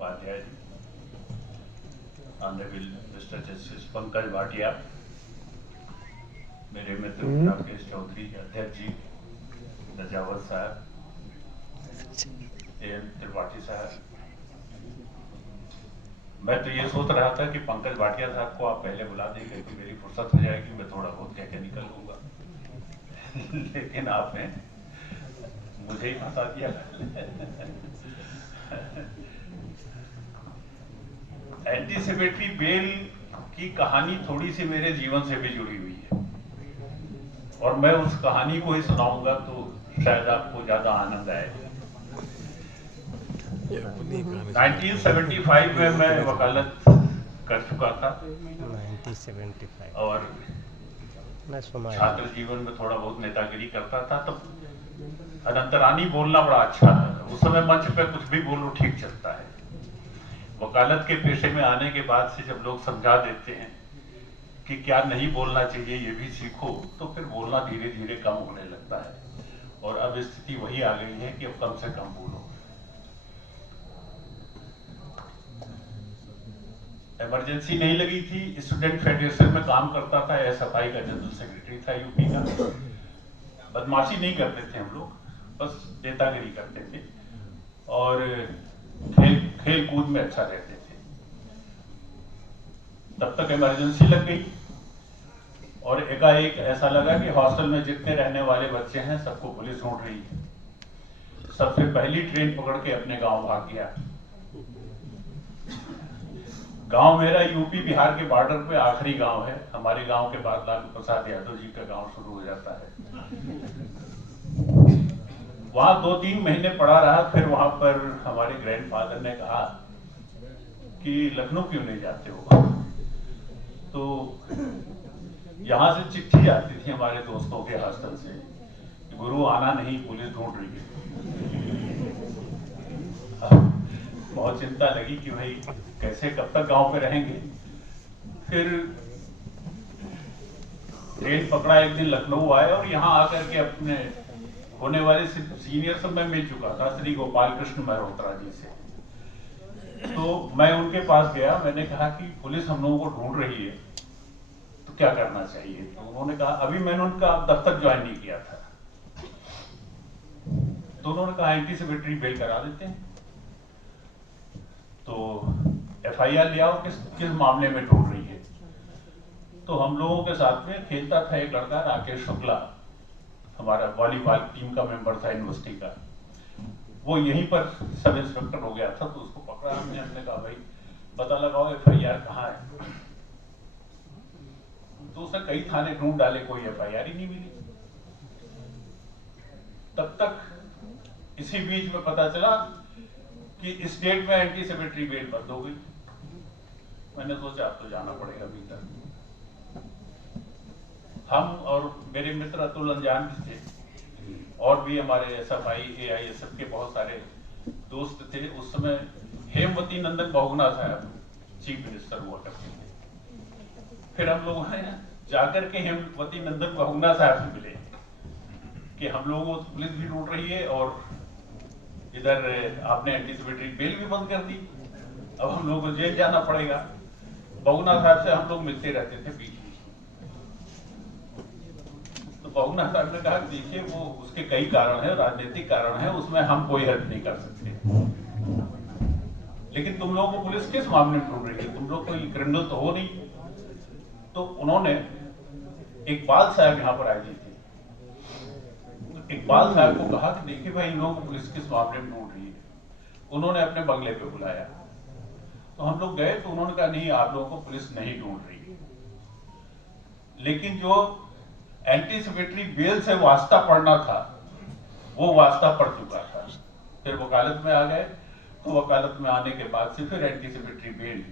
Upadhyay ji, honourable mister justice Pankaj Bhatia, मेरे मित्र राकेश चौधरी, अध्यक्ष जी नजावत साहब, एम त्रिपाठी साहब। मैं तो ये सोच रहा था कि पंकज भाटिया साहब को आप पहले बुला देंगे कि मेरी फुर्सत हो जाएगी, मैं थोड़ा बहुत कह के निकल लूंगा। लेकिन आपने मुझे ही फंसा दिया। एंटीसिपेटरी बेल की कहानी थोड़ी सी मेरे जीवन से भी जुड़ी हुई है और मैं उस कहानी को ही सुनाऊंगा तो शायद आपको ज्यादा आनंद आएगा। 1975 में मैं वकालत कर चुका था 1975 और मैं छात्र जीवन में थोड़ा बहुत नेतागिरी करता था। तब अनंतरानी बोलना बड़ा अच्छा था। उस समय मंच पे कुछ भी बोलो ठीक चलता है। वकालत के पेशे में आने के बाद से जब लोग समझा देते हैं कि क्या नहीं बोलना चाहिए ये भी सीखो, तो फिर बोलना धीरे धीरे कम होने लगता है और अब स्थिति वही आ गई है कि अब कम से कम बोलो। इमरजेंसी नहीं लगी थी, स्टूडेंट फेडरेशन में काम करता था, एसएफआई का जनरल सेक्रेटरी था यूपी का। बदमाशी नहीं करते थे हम लोग, बस नेतागिरी करते थे और खेल कूद में अच्छा रहते थे। तब तक इमरजेंसी लग गई और एकाएक ऐसा लगा कि हॉस्टल में जितने रहने वाले बच्चे हैं सबको पुलिस ढूंढ रही है। सबसे पहली ट्रेन पकड़ के अपने गांव भाग गया। गांव मेरा यूपी बिहार के बॉर्डर पे आखिरी गांव है। हमारे गांव के बाद लालू प्रसाद यादव जी का गांव शुरू हो जाता है। वहां 2-3 महीने पड़ा रहा। फिर वहां पर हमारे ग्रैंडफादर ने कहा कि लखनऊ क्यों नहीं जाते हो। तो यहां से चिट्ठी आती थी हमारे दोस्तों के हॉस्टल से, गुरु आना नहीं, पुलिस ढूंढ रही है। बहुत चिंता लगी कि भाई कैसे कब तक गांव पे रहेंगे। फिर ट्रेन पकड़ा, एक दिन लखनऊ आए और यहाँ आकर के अपने होने वाले सीनियर सब मैं मिल चुका था, श्री गोपाल कृष्ण मल्होत्रा जी से। तो मैं उनके पास गया, मैंने कहा कि पुलिस हम लोगों को ढूंढ रही है तो क्या करना चाहिए। तो उन्होंने कहा, अभी मैंने उनका दफ्तर ज्वाइन नहीं किया था, तो उन्होंने कहा एंटीसिपेटरी बेल करा देते हैं। तो एफआईआर ले आओ, किस मामले में ढूंढ रही है। तो हम लोगों के साथ में खेलता था एक लड़का राकेश शुक्ला, हमारा वॉलीबॉल टीम का मेंबर था यूनिवर्सिटी का। वो यहीं पर सब इंस्पेक्टर हो गया था, तो उसको पकड़ा हमने कहा भाई पता लगाओ एफआईआर कहाँ है। तो उसने कई थाने ढूंढ डाले, कोई एफआईआर ही नहीं मिली। तब तक इसी बीच में पता चला कि स्टेट में एंटीसिपेटरी बेल बंद हो गई। मैंने सोचा अब तो जाना पड़ेगा भीतर। हम और मेरे मित्र अतुल अंजान भी थे और भी हमारे एसएफआई एआईएसएफ के बहुत सारे दोस्त थे। उस समय हेमवती नंदन बहुगुणा साहब चीफ मिनिस्टर हुआ करते थे। फिर हम लोगों ने जाकर के हेमवती नंदन बहुगुणा साहब से मिले कि हम लोगों को पुलिस भी ढूंढ रही है और इधर आपने एंटीसिपेटरी बेल भी बंद कर दी, अब हम लोगों को जेल जाना पड़ेगा। बहुगुणा साहब से हम लोग मिलते रहते थे बीच बीच। तो बहुगुणा साहब ने कहा देखिए वो उसके कई कारण है, राजनीतिक कारण है, उसमें हम कोई हेल्प नहीं कर सकते, लेकिन तुम लोगों को पुलिस किस मामले में ढूंढ रही है, तुम लोग कोई क्रिमिनल तो हो नहीं। तो उन्होंने इकबाल साहब यहाँ पर आए थे, इकबाल साहब को कहा कि देखिए भाई इन लोगों को पुलिस किस मामले में ढूंढ रही है। उन्होंने अपने बंगले पे बुलाया, तो हम लोग गए तो उन्होंने कहा नहीं आप लोगों को पुलिस नहीं ढूंढ रही है, लेकिन जो एंटीसिपेटरी बेल से वास्ता पड़ना था वो वास्ता पड़ चुका था। फिर वकालत में आ गए, तो वकालत में आने के बाद से फिर एंटीसिपेटरी बेल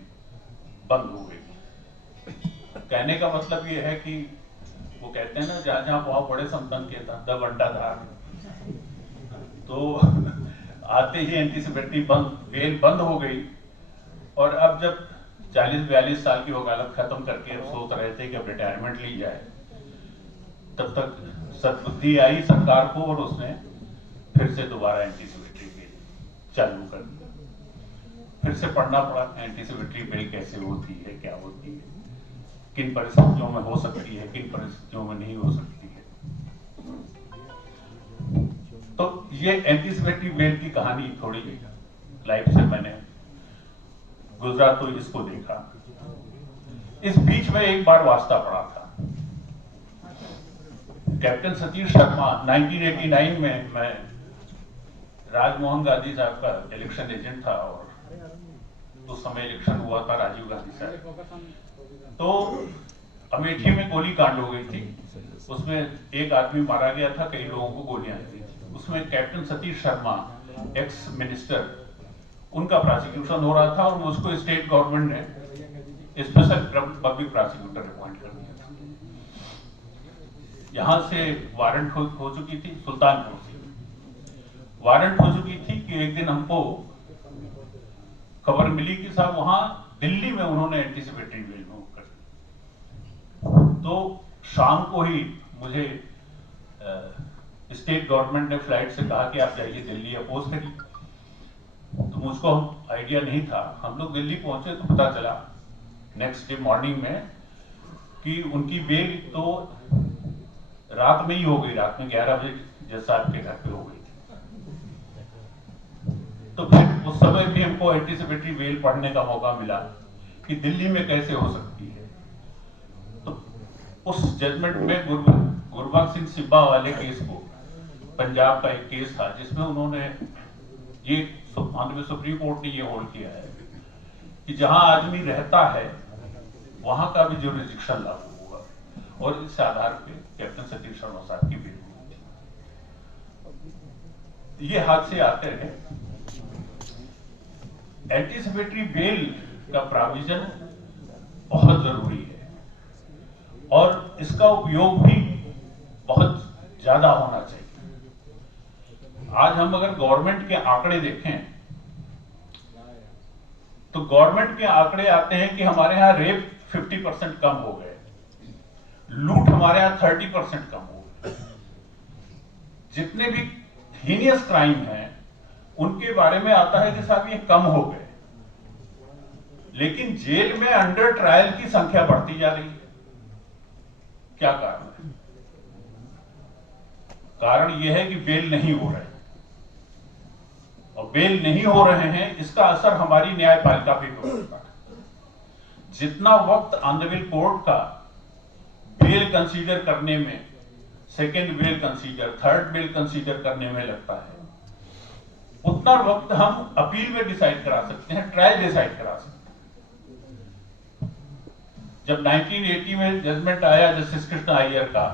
बंद हो गई। कहने का मतलब ये है कि वो कहते हैं ना जहां जहां बहुत बड़े संतन के था द बंटा था, तो आते ही एंटीसिपेटरी बेल बंद हो गई। और अब जब 40-42 साल की वकालत खत्म करके अब सोच रहे थे कि अब रिटायरमेंट ली जाए, तब तक सद्बुद्धि आई सरकार को और उसने फिर से दोबारा एंटीसिपेटरी बेल चालू कर दी। फिर से पढ़ना पड़ा एंटीसिपेटरी बेल कैसे होती है, क्या होती है, किन परिस्थितियों में हो सकती है, किन परिस्थितियों में नहीं हो सकती है। तो ये एंटीसिपेटरी बेल की कहानी थोड़ी लाइफ से मैंने गुजरा तो इसको देखा। इस बीच में एक बार वास्ता पड़ा था। कैप्टन सतीश शर्मा 1989 में मैं राजमोहन गांधी साहब का इलेक्शन एजेंट था और उस समय इलेक्शन हुआ था राजीव गांधी साहब। तो अमेठी में गोली कांड हो गई थी, उसमें एक आदमी मारा गया था, कई लोगों को गोलियां लगी थी। उसमें captain Satish Sharma ex minister, उनका प्रोसिक्यूशन हो रहा था और उसको स्टेट गवर्नमेंट ने स्पेशल पब्लिक प्रोसिक्यूटर अपॉइंट कर दिया था। यहां से वारंट हो चुकी थी, सुल्तानपुर से वारंट हो चुकी थी कि एक दिन हमको खबर मिली कि साहब वहां दिल्ली में उन्होंने एंटीसिपेटरी बेल मूव कर दी। तो शाम को ही मुझे स्टेट गवर्नमेंट ने फ्लाइट से कहा कि आप जाइए दिल्ली अपोज करिए। तो मुझको आइडिया नहीं था। हम लोग दिल्ली पहुंचे तो पता चला नेक्स्ट डे मॉर्निंग में कि उनकी बेल तो रात में ही हो गई, रात में 11 बजे जज साहब के घर पे हो गई। तो फिर उस समय भी हमको एंटीसिपेटरी बेल पढ़ने का मौका मिला कि दिल्ली में कैसे हो सकती है। तो उस जजमेंट में गुरबख्श सिंह सिब्बा वाले केस को, पंजाब का एक केस था जिसमें उन्होंने ये सुप्रीम कोर्ट ने ये होल्ड किया है कि जहां आदमी रहता है वहां का भी ज्यूरिसडिक्शन लागू होगा, और इस आधार पे कैप्टन सतीश शर्मा साहब की बेल हुई थी। ये हादसे आते रहे। एंटीसिपेटरी बेल का प्रोविजन बहुत जरूरी है और इसका उपयोग भी बहुत ज्यादा होना चाहिए। आज हम अगर गवर्नमेंट के आंकड़े देखें तो गवर्नमेंट के आंकड़े आते हैं कि हमारे यहां रेप 50% कम हो गए, लूट हमारे यहां 30% कम हो गए। जितने भी हीनियस क्राइम हैं उनके बारे में आता है कि साहब ये कम हो गए, लेकिन जेल में अंडर ट्रायल की संख्या बढ़ती जा रही है। क्या कारण है? कारण यह है कि बेल नहीं हो रहे, और बेल नहीं हो रहे हैं इसका असर हमारी न्यायपालिका पे पड़ता है। जितना वक्त ऑनरेबल कोर्ट का बेल कंसीडर करने में, second bail consider, third bail consider करने में लगता है, उतना वक्त हम अपील में डिसाइड करा सकते हैं, ट्रायल डिसाइड करा सकते हैं। जब 1980 में जजमेंट आया जस्टिस कृष्ण अय्यर का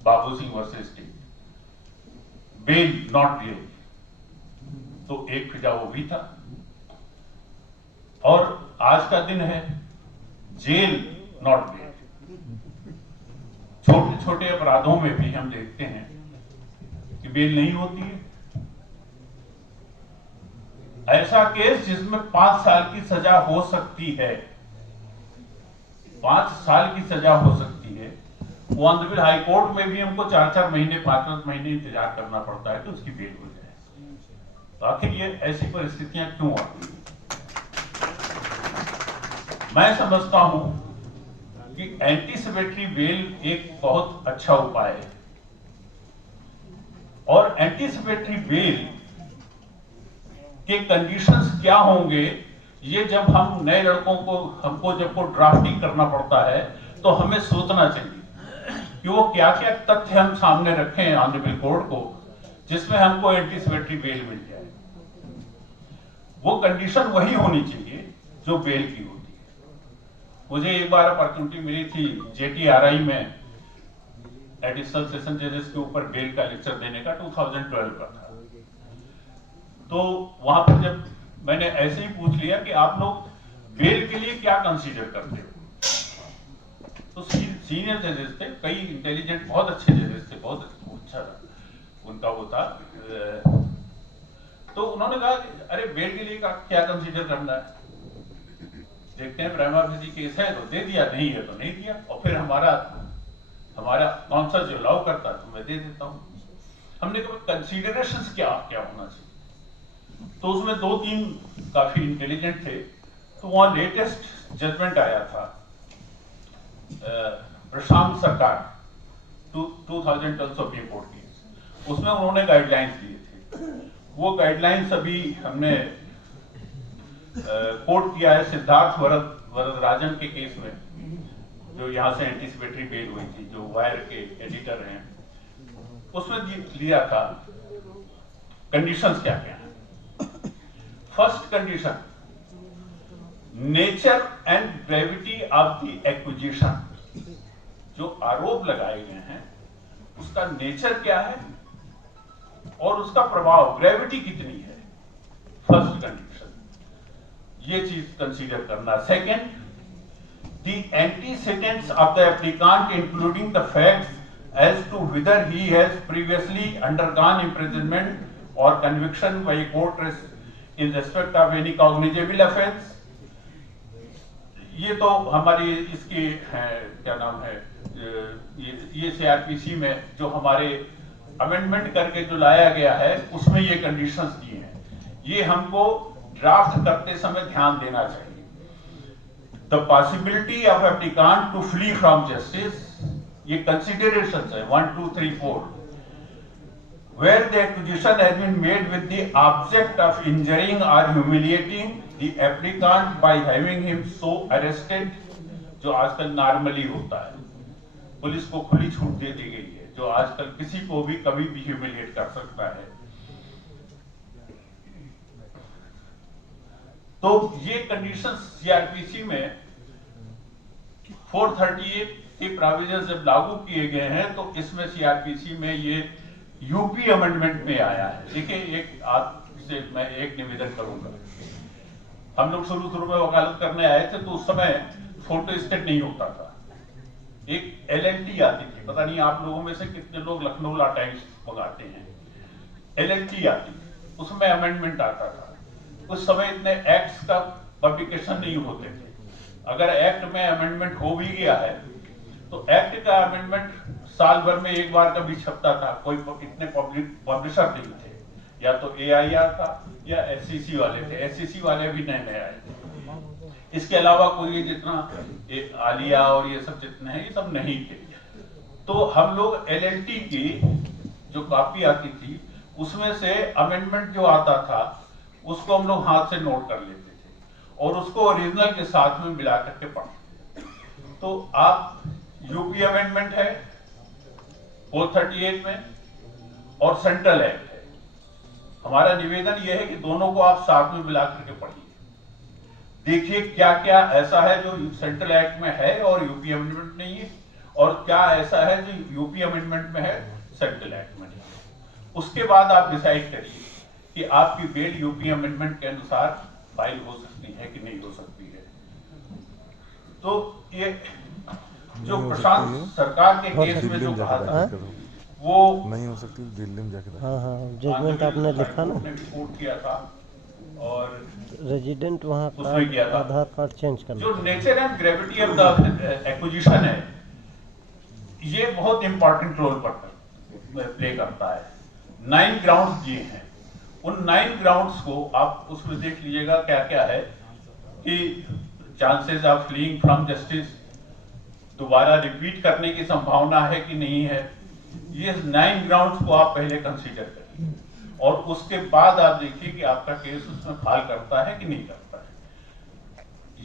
Babu Singh versus state, bail not bail, तो एक फिजा वो भी था। और आज का दिन है जेल नॉट बेल। छोटे छोटे अपराधों में भी हम देखते हैं कि बेल नहीं होती है। ऐसा केस जिसमें 5 साल की सजा हो सकती है, 5 साल की सजा हो सकती है, वो ऑनरेबल हाई कोर्ट में भी हमको 4-4 महीने 5-5 महीने इंतजार करना पड़ता है कि उसकी बेल हो जाए। तो आखिर ये ऐसी परिस्थितियां क्यों आती हैं? मैं समझता हूं कि एंटीसिपेटरी बेल एक बहुत अच्छा उपाय है, और एंटीसिपेटरी बेल के कंडीशंस क्या होंगे ये जब हम नए लड़कों को, हमको जब को ड्राफ्टिंग करना पड़ता है तो हमें सोचना चाहिए कि वो क्या क्या तथ्य हम सामने रखें ऑनरेबल कोर्ट को जिसमें हमको एंटीसिपेटरी बेल मिल जाए। वो कंडीशन वही होनी चाहिए जो बेल की होती है। मुझे एक बार अपॉर्चुनिटी मिली थी JTRI में एडिशनल सेशन जजेस के ऊपर बेल का लेक्चर देने का, 2012 का था। तो वहां पर जब मैंने ऐसे ही पूछ लिया कि आप लोग बेल के लिए क्या कंसीडर करते हो, तो सीनियर जजेस थे, कई इंटेलिजेंट, बहुत अच्छे जजेस थे, बहुत अच्छा उनका वो था। तो उन्होंने कहा अरे बेल के लिए क्या कंसीडर करना है, देखते हैं प्राइमा फेसी केस है तो दे दिया, नहीं है तो नहीं दिया, और फिर हमारा काउंसिल जो अलाउ करता है तो मैं दे देता हूं। हमने कहा कंसीडरेशंस क्या होना चाहिए। तो उसमें 2-3 काफी इंटेलिजेंट थे। तो वहां लेटेस्ट जजमेंट आया था प्रशांत सरकार 2012 सुप्रीम कोर्ट की, उसमें उन्होंने गाइडलाइंस दिए थे। वो गाइडलाइंस अभी हमने कोर्ट किया है सिद्धार्थ वरदराजन के केस में, जो यहाँ से एंटीसिपेटरी बेल हुई थी, जो वायर के एडिटर हैं। उसमें लिया था कंडीशंस क्या क्या हैं। First condition, nature and gravity of the acquisition. जो आरोप लगाए गए हैं उसका नेचर क्या है और उसका प्रभाव, ग्रेविटी कितनी है। फर्स्ट कंडीशन, ये चीज कंसीडर करना। Second, the antecedents of the applicant including the facts as to whether he has previously undergone imprisonment or conviction by a court in respect of any cognizable offense। ये तो हमारी इसकी क्या नाम है, ये सीआरपीसी में जो हमारे अमेंडमेंट करके जो लाया गया है उसमें ये कंडीशंस दी हैं। ये हमको ड्राफ्ट करते समय ध्यान देना चाहिए। The possibility of applicant to flee from justice, ये considerations है 1, 2, 3, 4, where the acquisition has been made with the object of injuring or humiliating the applicant by having him so arrested, जो आजकल नॉर्मली होता है, पुलिस को खुली छूट दे दी गई है, जो आजकल किसी को भी कभी भी ह्यूमिलिएट कर सकता है। तो ये कंडीशंस सीआरपीसी में 438 के प्रोविजन जब लागू किए गए हैं तो इसमें सीआरपीसी में ये यूपी अमेंडमेंट में आया है। देखिए, एक आपसे मैं एक निवेदन करूंगा, हम लोग शुरू में वकालत करने आए थे तो उस समय फोटो स्टेट नहीं होता था, एक एलएलटी आती थी। पता नहीं आप लोगों में से कितने लोग लखनऊ लॉ टाइम्स मंगाते हैं। एलएलटी आती थी, उसमें अमेंडमेंट आता था। उस समय इतने एक्ट्स का पब्लिकेशन नहीं होते थे। अगर एक्ट में अमेंडमेंट हो भी गया है तो एक्ट का अमेंडमेंट साल भर में एक बार कभी छपता था। कोई इतने पब्लिशर नहीं थे, या तो एआईआर था या एससीसी वाले थे। एससीसी वाले भी नए आए थे। इसके अलावा कोई जितना आलिया और ये सब जितने हैं ये सब नहीं थे। तो हम लोग एलएलटी की जो कॉपी आती थी उसमें से अमेंडमेंट जो आता था उसको हम लोग हाथ से नोट कर लेते थे और उसको ओरिजिनल के साथ में मिला करके पढ़ते। तो आप यूपी अमेंडमेंट है 438 में और सेंट्रल एक्ट है। हमारा निवेदन यह है कि दोनों को आप साथ में मिला करके पढ़िए, देखिए क्या क्या ऐसा है जो सेंट्रल एक्ट में है और यूपी अमेंडमेंट नहीं है, और क्या ऐसा है जो यूपी अमेंडमेंट में है सेंट्रल एक्ट में नहीं है। उसके बाद आप डिसाइड करिए कि आपकी बेल यूपी अमेंडमेंट के अनुसार फाइल हो सकती है कि नहीं हो सकती है। तो ये जो प्रशांत सरकार के केस में जो कहा था वो नहीं हो सकती, दिल्ली में जाके हाँ जजमेंट आपने लिखा ना, रिपोर्ट किया था और रेजिडेंट वहाँ उसमें किया था। आधार कार्ड चेंज करना। जो nature and gravity of the acquisition है ये बहुत इंपॉर्टेंट रोल प्ले करता है। 9 ग्राउंड्स दिए हैं, उन 9 ग्राउंड्स को आप उसमें देख लीजिएगा क्या क्या है कि chances of fleeing from justice, दोबारा रिपीट करने की संभावना है कि नहीं है। ये 9 ग्राउंड्स को आप पहले कंसीडर करिए और उसके बाद आप देखिए कि आपका केस उसमें फाल करता है कि नहीं करता है।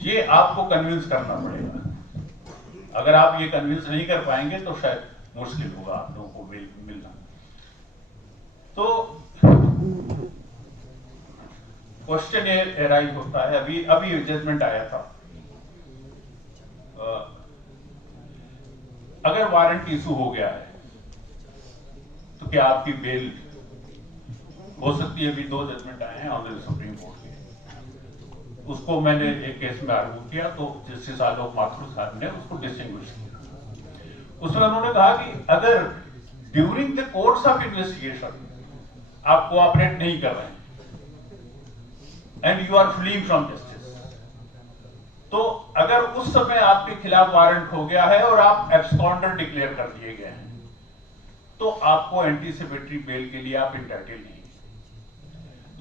ये आपको कन्विंस करना पड़ेगा। अगर आप ये कन्विंस नहीं कर पाएंगे तो शायद मुश्किल होगा आप लोगों को मिलना। तो क्वेश्चन ये राइज होता है, अभी जजमेंट आया था, अगर वारंट इशू हो गया है तो क्या आपकी बेल हो सकती है? अभी 2 जजमेंट आए हैं ऑनरेबल सुप्रीम कोर्ट के, उसको मैंने एक केस में आर्गू किया तो जस्टिस आलोक माथुर साहब ने उसको डिस्टिंग्विश किया। उसमें उन्होंने कहा कि अगर during the course of investigation आप कोऑपरेट नहीं कर रहे हैं and you are fleeing from justice, तो अगर उस समय आपके खिलाफ वारंट हो गया है और आप एब्सकॉन्डर डिक्लेयर कर दिए गए हैं तो आपको एंटीसिपेटरी बेल के लिए आप इंटाइटल नहीं।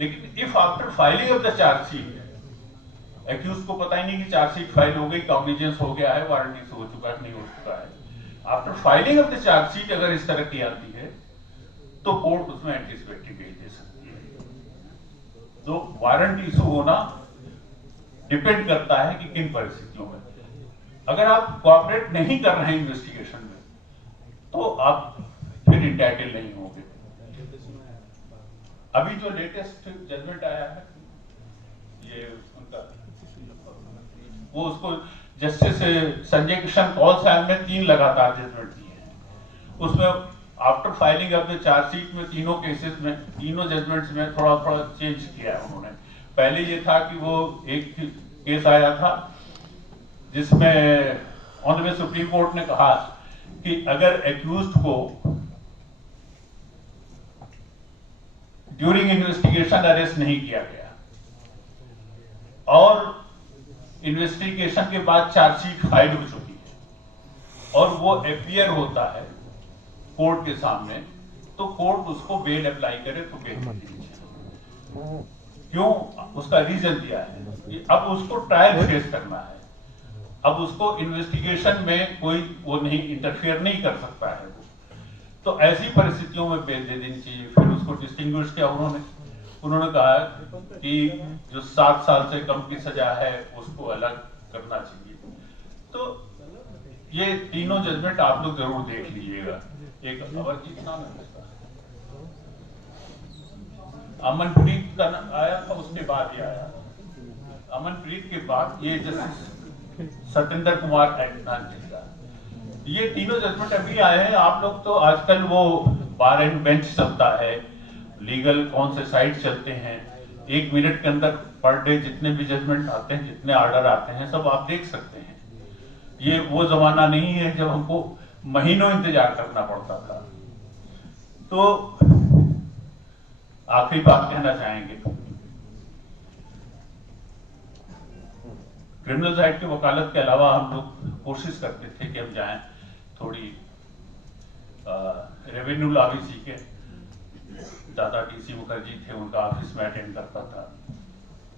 लेकिन if after filing of the chargesheet accused को पता ही नहीं कि चार्जशीट फाइल हो गई, कॉग्निजेंस हो गया है, वारंट इशू हो चुका है, नहीं हो चुका है, after filing of the chargesheet अगर इस तरह की आती है तो कोर्ट उसमें एंटीसिपेटरी बेल दे सकती है। तो वारंट इशू होना डिपेंड करता है कि किन परिस्थितियों में। अगर आप कोऑपरेट नहीं कर रहे हैं इन्वेस्टिगेशन में तो आप फिर इंटाइटल नहीं होंगे। अभी जो लेटेस्ट जजमेंट आया है ये उनका, वो उसको जस्टिस संजय किशन कौल साहब ने 3 लगातार जजमेंट दिए हैं। उसमें after filing of the chargesheet में तीनों केसेस में, तीनों जजमेंट्स में थोड़ा थोड़ा चेंज किया है उन्होंने। पहले ये था कि वो एक केस आया था जिसमें ऑनरेबल सुप्रीम कोर्ट ने कहा कि अगर एक्यूज्ड को ड्यूरिंग इन्वेस्टिगेशन अरेस्ट नहीं किया गया और इन्वेस्टिगेशन के बाद चार्जशीट फाइल हो चुकी है और वो अपीयर होता है कोर्ट के सामने, तो कोर्ट उसको बेल अप्लाई करे तो बेल मिलनी चाहिए। क्यों? उसका रीजन दिया है कि अब उसको ट्रायल फेस करना है, अब उसको इन्वेस्टिगेशन में कोई वो नहीं इंटरफेयर नहीं कर सकता है वो, तो ऐसी परिस्थितियों में बेल दे देनी चाहिए। फिर उसको डिस्टिंग्विश किया उन्होंने कहा कि जो 7 साल से कम की सजा है उसको अलग करना चाहिए। तो ये तीनों जजमेंट आप लोग जरूर देख लीजिएगा। एक अमरजीत नाम है उसका, अमनप्रीत का आया था, उसके बाद ये आया, अमनप्रीत के बाद ये जस्टिस सत्येंद्र कुमार एडनान जी का, ये तीनों जजमेंट अभी आए हैं। आप लोग तो आजकल वो बार एंड बेंच चलता है, लीगल कौन से साइट चलते हैं, 1 मिनट के अंदर पर डे जितने भी जजमेंट आते हैं, जितने ऑर्डर आते हैं, सब आप देख सकते हैं। ये वो जमाना नहीं है जब हमको महीनों इंतजार करना पड़ता था। तो आखिरी बात कहना चाहेंगे, क्रिमिनल साइड की वकालत के अलावा हम लोग कोशिश करते थे कि हम जाएं थोड़ी रेवेन्यू लॉ भी सीखे। दादा टीसी मुखर्जी थे, उनका ऑफिस में अटेंड करता था।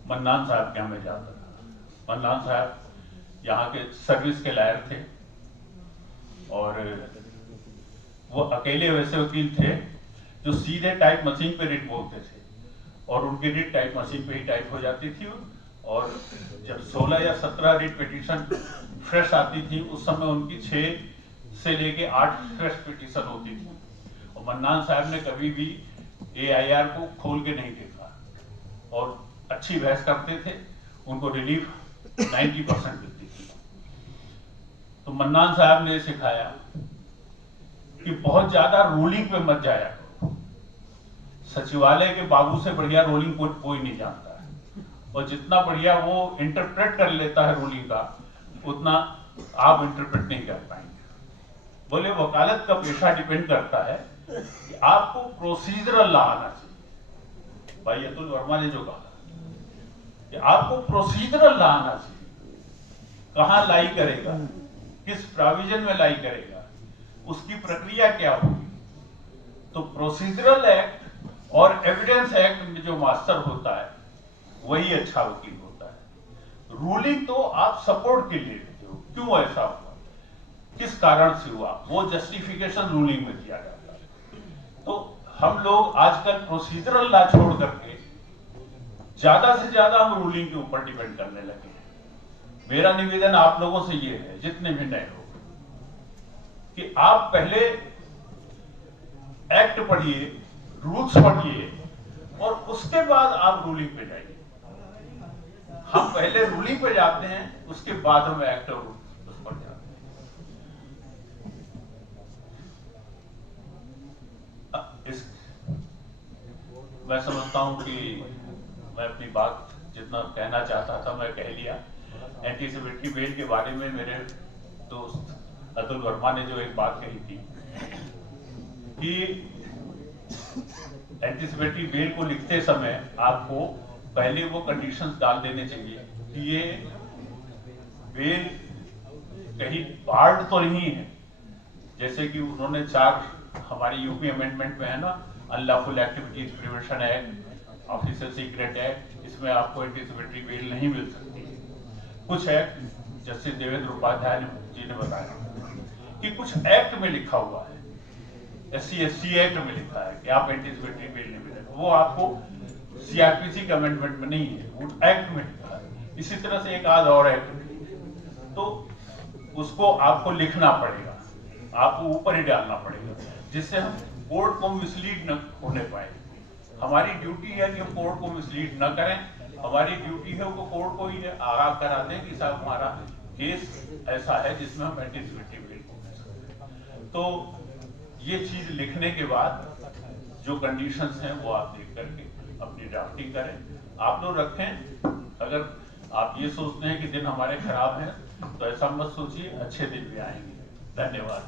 मन्नान साहब के यहाँ में जाता था। मन्नान साहब यहाँ के सर्विस के लायर थे और वो अकेले वैसे वकील थे जो सीधे टाइप मशीन पे रिट बोलते थे और उनकी रिट टाइप मशीन पे ही टाइप हो जाती थी। और जब 16 या 17 रिट पिटीशन फ्रेश आती थी उस समय उनकी 6 से लेके 8 फ्रेश पिटीशन होती थी। और मन्नान साहब ने कभी भी AIR को खोल के नहीं देखा और अच्छी बहस करते थे, उनको रिलीफ 90% मिलती थी। तो मन्नान साहब ने सिखाया कि बहुत ज्यादा रूलिंग पे मत जाया करो। सचिवालय के बाबू से बढ़िया रूलिंग कोई नहीं जानता है और जितना बढ़िया वो इंटरप्रेट कर लेता है रूलिंग का, उतना आप इंटरप्रेट नहीं कर पाएंगे। बोले वकालत का पेशा डिपेंड करता है कि आपको प्रोसीजरल लॉ आना चाहिए। भाई अतुल वर्मा ने जो कहा कि आपको प्रोसीजरल लॉ आना चाहिए, कहां लाई करेगा, किस प्रोविजन में लाई करेगा, उसकी प्रक्रिया क्या होगी। तो प्रोसीजरल एक्ट और एविडेंस एक्ट में जो मास्टर होता है वही अच्छा वकील होता है। रूलिंग तो आप सपोर्ट के लिए लेते हो, क्यों ऐसा हुआ, किस कारण से हुआ, वो जस्टिफिकेशन रूलिंग में दिया जाता है। तो हम लोग आजकल प्रोसीजरल लॉ छोड़ करके ज्यादा से ज्यादा हम रूलिंग के ऊपर डिपेंड करने लगे हैं। मेरा निवेदन आप लोगों से ये है, जितने भी नए लोग, कि आप पहले एक्ट पढ़िए, रूल्स पढ़िए और उसके बाद आप रूलिंग पे जाइए। हम पहले रूलिंग पे जाते हैं, उसके बाद हम एक्ट और उस पर जाते हैं। मैं समझता हूं कि मैं अपनी बात जितना कहना चाहता था मैं कह लिया। एंटीसिपेटरी बेल के बारे में मेरे दोस्त अतुल वर्मा ने जो एक बात कही थी कि एंटीसिपेटरी बेल को लिखते समय आपको पहले वो कंडीशंस डाल देने चाहिए कि ये बेल कहीं बार्ड तो नहीं है, जैसे कि उन्होंने 4 हमारी यूपी अमेंडमेंट में है ना, unlawful activities prevention act officer secret act, इसमें आपको एंटीसिपेटरी बेल नहीं मिल सकती। कुछ एक्ट जस्टिस देवेंद्र उपाध्याय जी ने बताया कि कुछ एक्ट में लिखा हुआ है, SC/ST एक्ट में लिखा है कि आप एंटीसिपेटरी बेल नहीं मिलेगा, वो आपको CRPC के अमेंडमेंट में नहीं है, वो एक्ट में लिखा है। इसी तरह से एक आध और एक्ट में, तो उसको आपको लिखना पड़ेगा, आपको ऊपर ही डालना पड़ेगा, जिससे हम कोर्ट को मिसलीड न होने पाए। हमारी ड्यूटी है कि हम कोर्ट को मिसलीड न करें, हमारी ड्यूटी है वो कोर्ट को ही आगाह करा दें कि साहब हमारा केस ऐसा है जिसमें हम एंटीसिपेटरी बेल को दे सकते हैं। तो ये चीज लिखने के बाद जो कंडीशंस हैं वो आप देख करके अपनी ड्राफ्टिंग करें, आप लोग रखें। अगर आप ये सोचते हैं कि दिन हमारे खराब हैं तो ऐसा मत सोचिए, अच्छे दिन भी आएंगे। धन्यवाद।